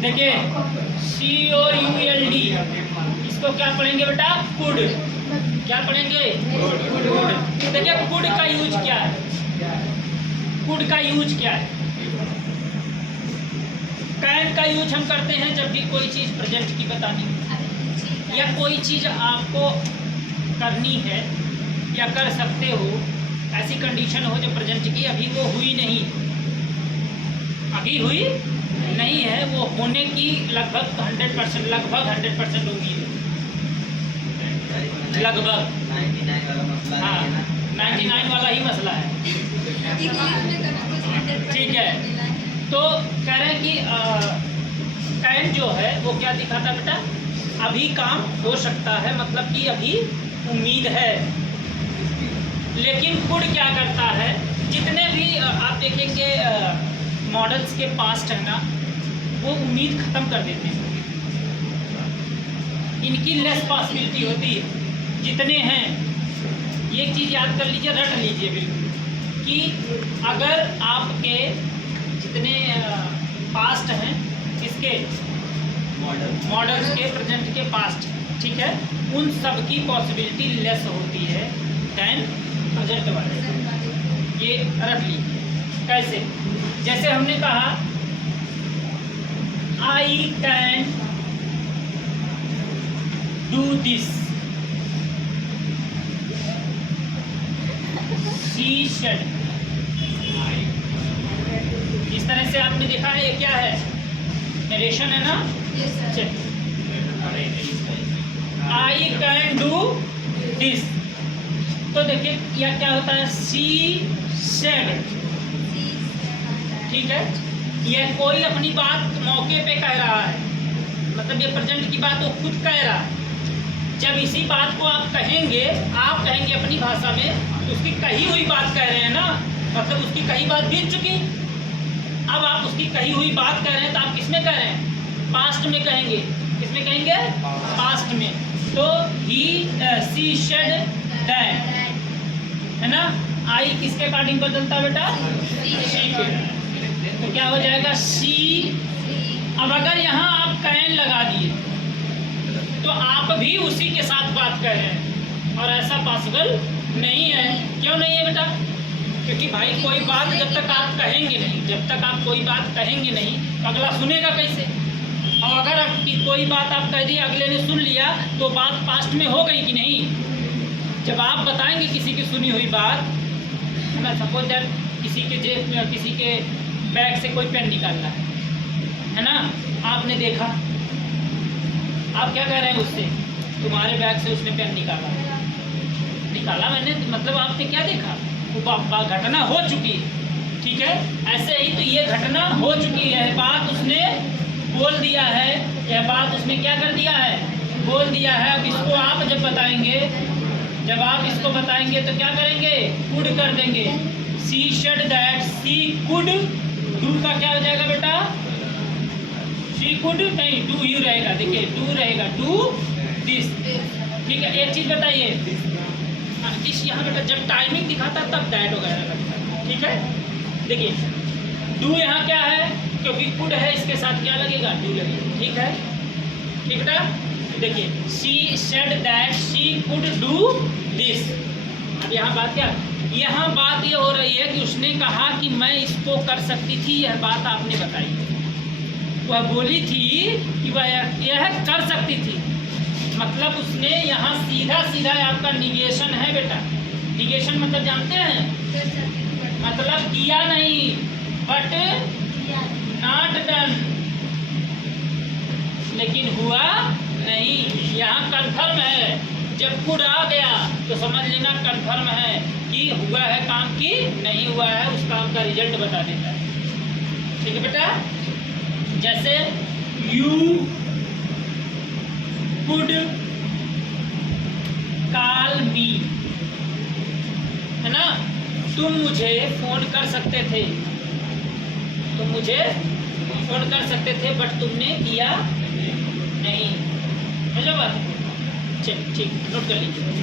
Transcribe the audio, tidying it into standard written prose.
देखिए COULD, इसको क्या पढ़ेंगे बेटा? कुड। क्या पढ़ेंगे? कुड। देखिए कुड का यूज क्या है? कुड का यूज क्या है? कैन का यूज हम करते हैं जब भी कोई चीज़ प्रेजेंट की बतानी या कोई चीज़ आपको करनी है या कर सकते हो, ऐसी कंडीशन हो जो प्रेजेंट की अभी वो हुई नहीं, अभी हुई नहीं है, वो होने की लगभग 100% उम्मीद है, लगभग 99 वाला मसला है। हाँ, 99 वाला ही मसला है। ठीक है, तो कह रहे हैं कि कैन जो है वो क्या दिखाता बेटा? अभी काम हो सकता है, मतलब कि अभी उम्मीद है। लेकिन कुड क्या करता है? जितने भी आप देखेंगे मॉडल्स के पास्ट है ना, वो उम्मीद ख़त्म कर देते हैं, इनकी लेस पॉसिबिलिटी होती है। जितने हैं, ये चीज़ याद कर लीजिए, रट लीजिए बिल्कुल, कि अगर आपके जितने पास्ट हैं, इसके मॉडल्स के, प्रेजेंट के, पास्ट, ठीक है, उन सब की पॉसिबिलिटी लेस होती है दैन प्रेजेंट वाले। ये रख लीजिए। कैसे? जैसे हमने कहा I can do this, she shed. इस तरह से आपने देखा है, ये क्या है? नरेशन है ना? आई कैन डू दिस, तो देखिए यह क्या होता है? She said. ठीक है, यह कोई अपनी बात मौके पे कह रहा है, मतलब ये प्रेजेंट की बात वो खुद कह रहा है। जब इसी बात को आप कहेंगे अपनी भाषा में, तो उसकी कही हुई बात कह रहे हैं ना, मतलब उसकी कही बात बीत चुकी। अब आप उसकी कही हुई बात कह रहे हैं, तो आप किसमें कह रहे हैं? पास्ट में कहेंगे। किसमें कहेंगे? पास्ट में। तो ही सी शेड दैट, है ना? आई किसके अकॉर्डिंग बदलता बेटा? शी के। तो क्या हो जाएगा? सी। अब अगर यहाँ आप कैन लगा दिए तो आप भी उसी के साथ बात कर रहे हैं, और ऐसा पॉसिबल नहीं है। क्यों नहीं है बेटा? क्योंकि भाई कोई बात जब तक आप कहेंगे नहीं, जब तक आप कोई बात कहेंगे नहीं, तो अगला सुनेगा कैसे? और अगर आपकी कोई बात आप कह दी, अगले ने सुन लिया, तो बात पास्ट में हो गई कि नहीं? जब आप बताएंगे किसी की सुनी हुई बात, मैं सपोज दैट किसी के जेब में, किसी के बैग से कोई पेन निकाल रहा है ना, आपने देखा, आप क्या कह रहे हैं उससे? तुम्हारे बैग से उसने पेन निकाला मैंने, मतलब आपने क्या देखा? वो घटना हो चुकी है। ठीक है, ऐसे ही तो ये घटना हो चुकी है, बात उसने बोल दिया है, यह बात उसने क्या कर दिया है? बोल दिया है। अब इसको आप जब बताएंगे, जब आप इसको बताएंगे तो क्या करेंगे? कुड कर देंगे। She said that, she could do का क्या हो जाएगा बेटा? शी कुड नहीं, डू यू रहेगा। देखिए डू रहेगा, डू दिस। ठीक है, एक चीज बताइए, इस यहाँ बेटा जब टाइमिंग दिखाता तब दैट वगैरह लगता है। ठीक है, देखिए डू यहाँ क्या है? क्योंकि कुड है, इसके साथ क्या लगेगा? डू लगेगा। ठीक है, ठीक बेटा। देखिए she said that she could do this. अब यहाँ बात क्या? यहाँ बात ये हो रही है कि उसने कहा कि मैं इसको कर सकती थी, यह बात आपने बताई। वह बोली थी कि वह यह कर सकती थी, मतलब उसने यहाँ सीधा सीधा आपका निगेशन है बेटा। निगेशन मतलब जानते हैं? मतलब किया नहीं, बट नॉट डन, लेकिन हुआ नहीं। यहाँ कन्फर्म है। जब कुड आ गया तो समझ लेना कन्फर्म है कि हुआ है काम की नहीं हुआ है, उस काम का रिजल्ट बता देता है। ठीक है बेटा, जैसे यू कुड कॉल मी, है ना? तुम मुझे फोन कर सकते थे, तुम मुझे फोन कर सकते थे, बट तुमने किया नहीं। समझो बात? चल ठीक, नोट कर लीजिए।